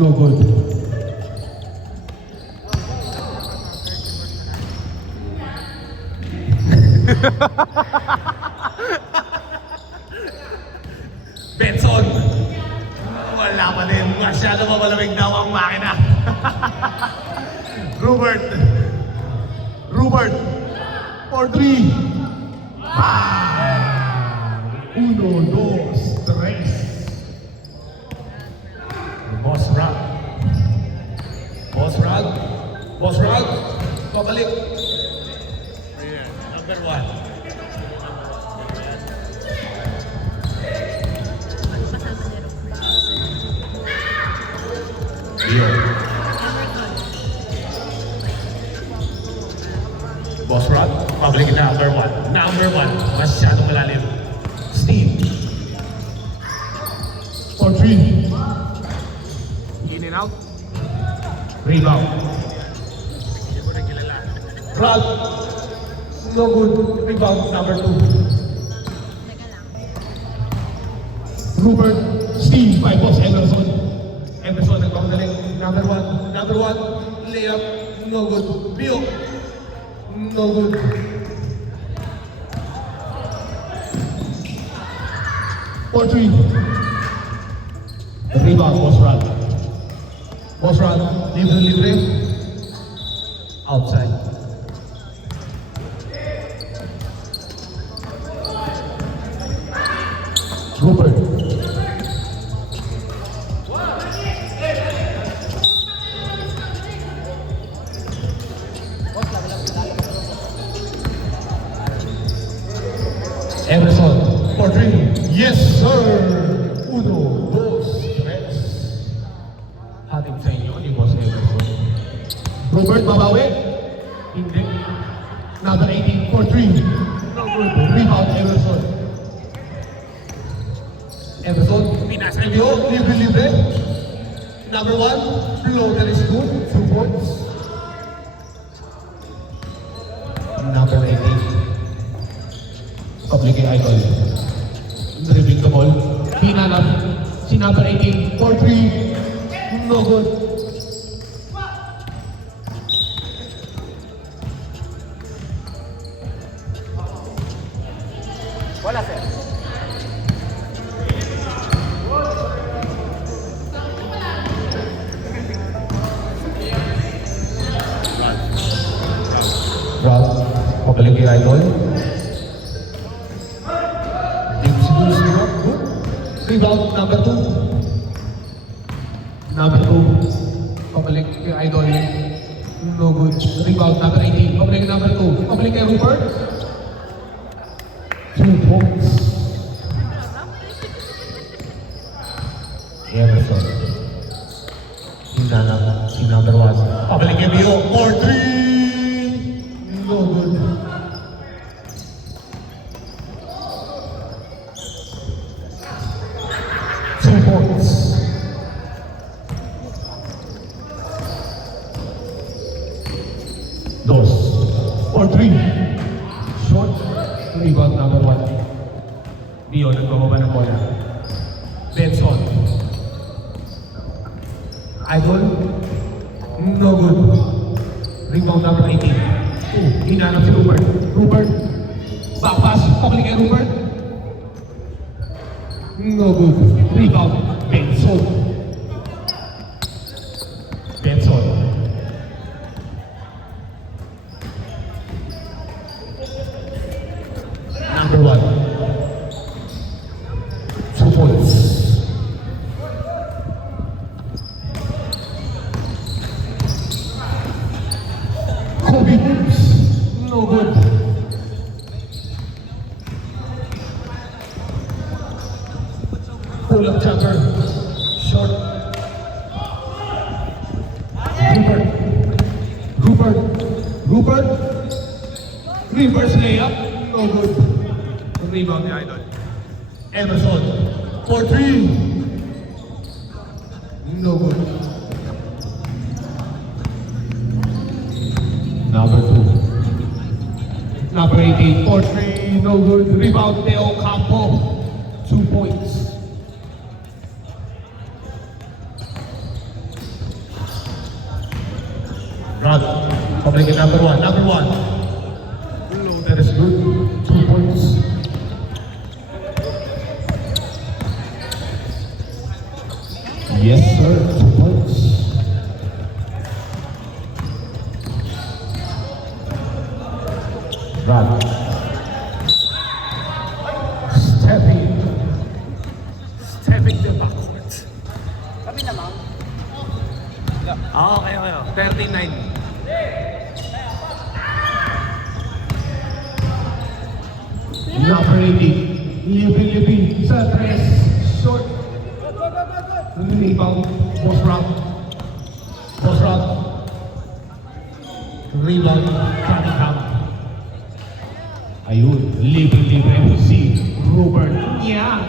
No good. Benson! Wala pa din. Masyado pa malamig daw ang makina. Rupert! Rupert! For 3! Uno, dos, tres. Boss Rag. Boss Rag. Boss Rag. Pabalik. Number 1. Boss Rod, public number 1. Number 1, masyadong malalim. Steve. For 3. In and out. Rebound. Hindi ko rin kilala. Rod. No good. Rebound number 2. Rupert. Steve by Boss Emerson. Emerson nagpapagaling. Number 1. Number 1. Layup. No good. Bio. No good. For 3. The rebound, Boss Rod. Boss Rod, libre. Outside. Rupert. Emerson, for 3. Yes, sir! Uno, dos, tres. Hatid sa inyo ni Boss Emerson. Robert, babawi? Hindi. Number 18, for 3. No good. Rebound, Emerson. Emerson, pinasa niyo, libre. Number 1, floater is good. 2 points. Number 18. Public idol. Dribbling the ball. Hinanap. Si number 18. For 3. No good. Wala, sir. Rod. Public idol. Rebound, number 2. Number 2. Pabalik kay Idol. No good. Rebound, number 18. Pabalik number 2. Pabalik kay Rupert. 2 points. Emerson. Hinanap si number 1. Pabalik kay Bio. For 3. No good. Dos. Or 3. Short. Rebound number 1. Bio, nagbababa ng bola. Benson. Idol. No good. Rebound number 18. Hinanap si Rupert. Rupert. Back pass. Pabalik kay Rupert. No good. Rebound. Benson. Benson. Number 1. 2 points. Kobe moves. No good. Pull-up jumper. Short. Rupert. Reverse layup. No good. Rebound ni Idol. Emerson. For 3. No good. Number 2. Number 18. For 3. No good. Rebound Teo Campo. 2 points. Rod, pabalikin number 1. Number 1. That is good. 2 points. Yes, sir. 2 points. Rod. Stepping the backwards. Kami na, ma'am. Okay. 39. Number 80. Libre sa 3. Short. Rebound. Boss round. Rebound. Cunningham. Ayun. Libre si Robert. Nya.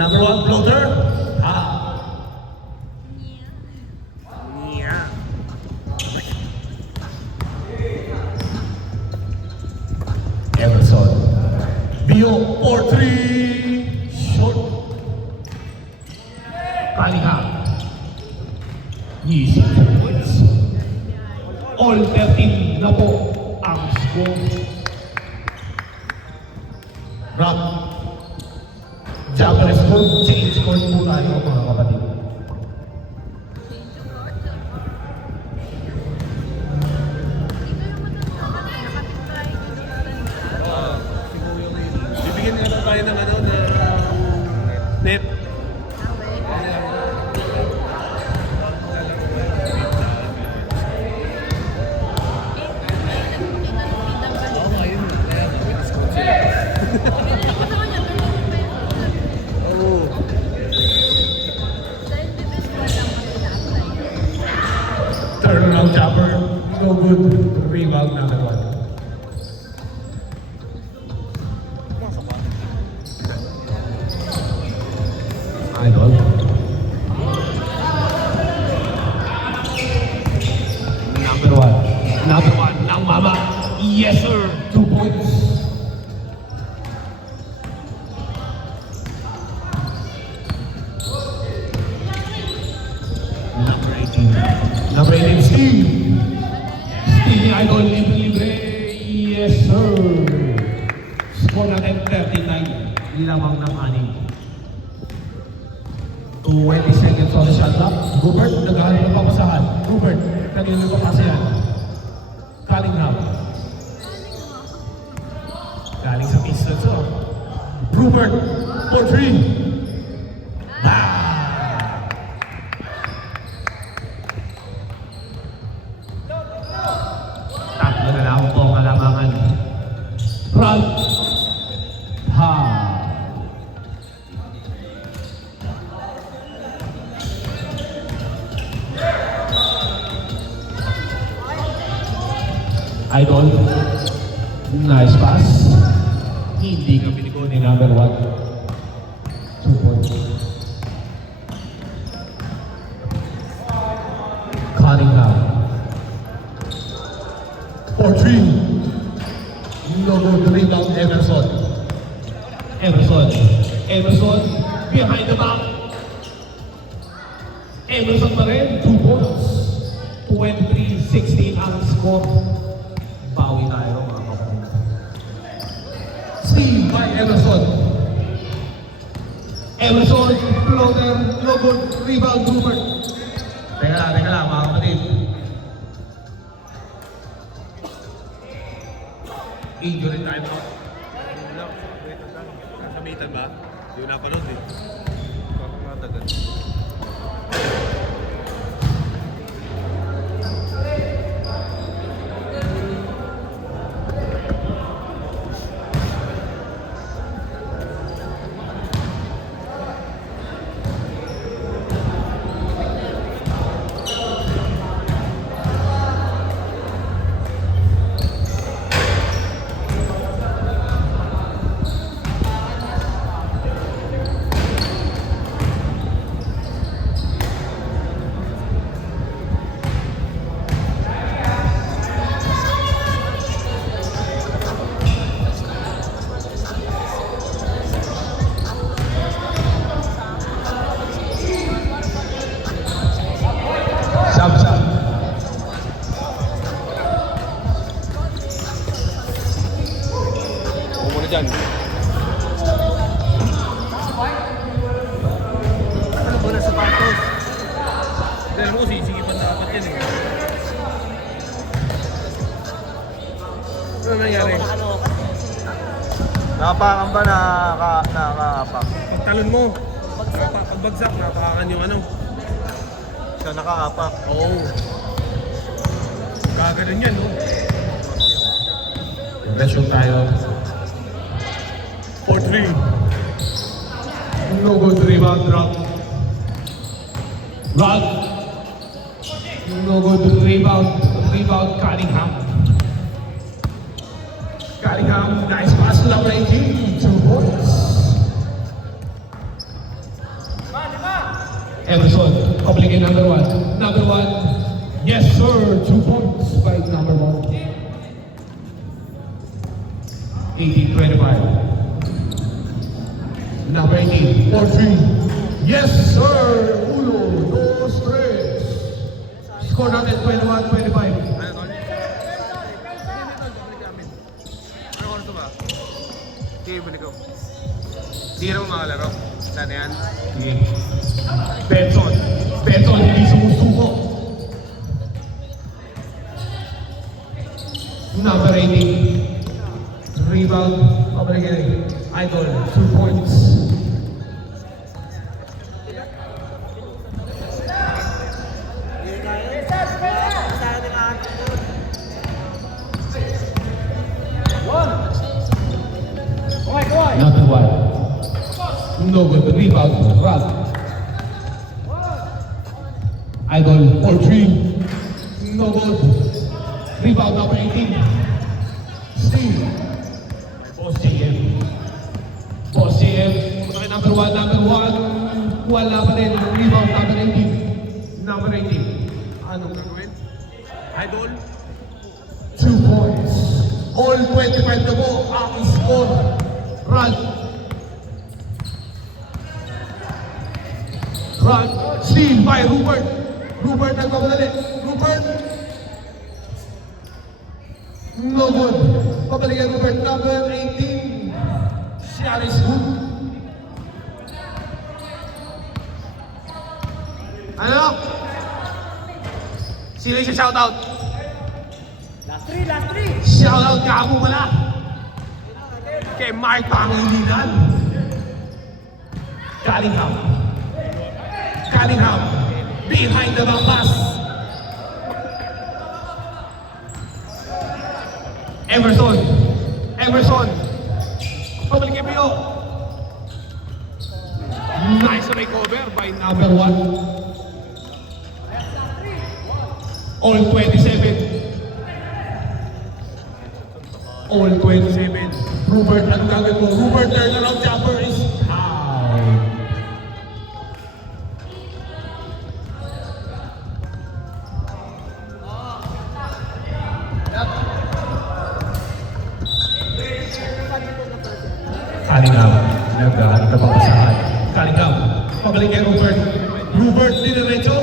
Number 1 floater. Emerson. Bio for 3. Short. Cunningham. Easy 2 points. All 13 na po ang score. Rock. Japanese score. Change score po tayo mga kapatid. Bibigyan nga lang tayo ng net. Turnaround jumper. No good. Rebound number 1. Idol. Number 1 ng mama. Yes sir. 2 points. Number 18 Steve. Steve Idol. Libre. Yes sir. Score natin 39. Lamang ng 6. 20 seconds on the shot clock. Rupert, naghahanap ng papasahan. Rupert, kanina ng papasahan. Cunningham. Galing sa Pistons, oh. Rupert, for 3. Tatlo na lang po ang kalamangan. Front. Idol. Nice pass. Hindi ka pinigo ni number 1. 2 points. Cunningham. For 3. No good rebound Emerson. Emerson. Behind the back. Emerson pa rin. 2 points. 23-16 ang score. Bawi tayo mga kapatid. Steve by Emerson. Floater, no good, rebound, Rupert. Teka lang mga kapatid. Injury time out. Nasamitan ba? Hindi ko napanood eh. Parang matagal. dyan. Ano ba na sapatos? Dahil mo, sisigipan dapat yan eh. Ano nangyari? Nakapakan ba nakakapak? Pagtalon mo, pagbagsak, napakan yung ano. Siya nakakapak. Oo. Gaganon yan, no? Result tayo. 4-3. No good rebound drop. Rod. No good rebound. Rebound Cunningham. Cunningham, nice pass to number 18. 2 points. Emerson, public in number 1. Number 1. Yes, sir. 2 points by number 1. 18-25. Number 18, 4-3. Yes, sir! 1, 2, 3. Score natin 21-25. Ano, tol? Ano oras to ba? Sige, balik ko. Hindi na mo makalaro. Sana yan. Okay. Benson. Benson, hindi sumusuko. Number 18. Rebound. Pabalik Idol. 2 points. Number 1. No good. Rebound. Run. Idol. 4-3. No good. Rebound number 18. Steve. Boss JM. Boss JM. Number 1. Number 1. Wala pa rin. Rebound number 18. Number 18. Anong gagawin? Idol? 2 points. All 25 na po ang score. Run. Run. Steal by Rupert. Rupert nagpapadali. Rupert. No good. Pabalikan Rupert. Number 18. Si Alice Good. Ano? Sino yung shoutout? Last 3. Shoutout ka mo pala. Kay Mark Pangilinan. Cunningham. Cunningham. Behind the back pass. Emerson. Emerson. Pabalik kay Pio. Nice recover by number 1. All 27. All 27. Rupert, ang gagawin mo? Rupert, turnaround jumper is high. Cunningham, nagdaan ka papasahan. Cunningham, pabalik kay Rupert. Rupert, diniretso.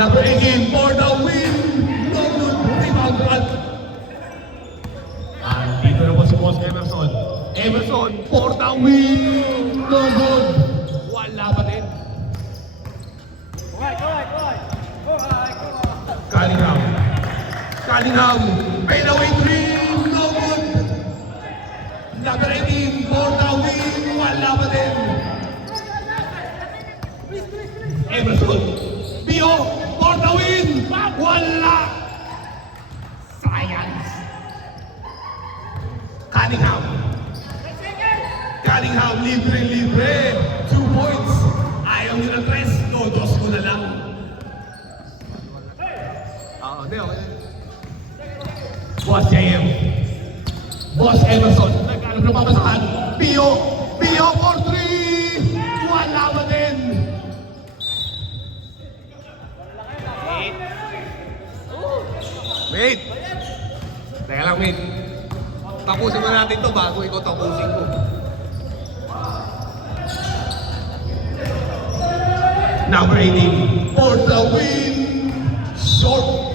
Number 18 for the win. No good rebound run. Dito na po si Boss Emerson. Emerson for the win. No good. Wala pa din. Cunningham. Cunningham. Fade away 3. No good. Number 18 for the win. Wala pa din. Emerson. Pio for the win. Wala. Science. Cunningham. Cunningham, libre. 2 points. Ayaw nyo ng 3. Todos ko na lang. Hindi, okay. Boss JM. Boss Emerson. Nagkaroon ng papasahan. Pio for 3. Wala ba din? Mate! Teka lang, mate. Tapusin mo natin to bago ikaw tapusin ko. Number 18 for the win. Short.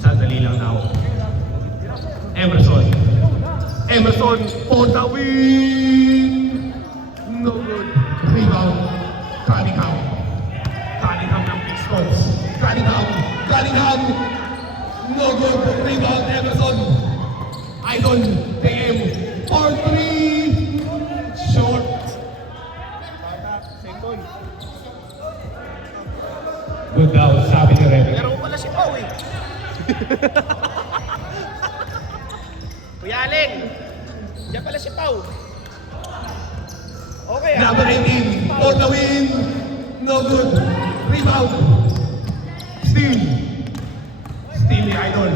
Sandali lang now. Emerson. Emerson for the win. No good. Rebound. Cunningham. Cunningham ng big scores. Cunningham. Cunningham. No good. Rebound. Emerson. Idol. PM. For 3. Short. Good daw, sabi ni Rebel. Laro pala si Pau eh. Kuya Allen, diyan pala si Pau. Okay ah. Number 18 for the win. No good. Rebound. Steal. Steal ni Idol.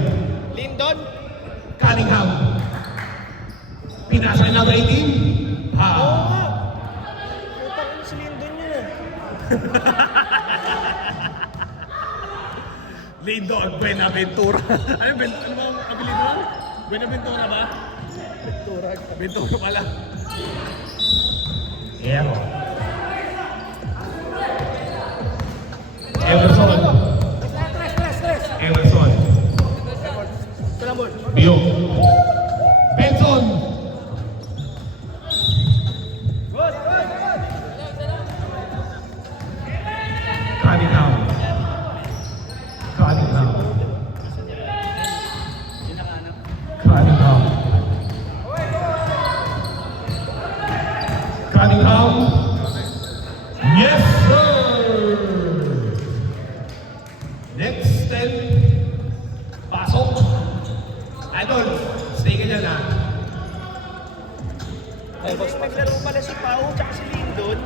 Lindon, Cunningham. Pinasa ni number 18. Ha. putang ina si Lindon yun ah. Lindon Buenaventura. Ano ba ang abilido nun? Buenaventura ba? Ventura pala. Ero. Emerson. Emerson. Bio. Benson. Cunningham. Cunningham. Cunningham. Cunningham. Yes, sir. Next 10. Pasok. Idol, stay ka dyan ha. Naglaro pala si Pau tsaka si Lindon.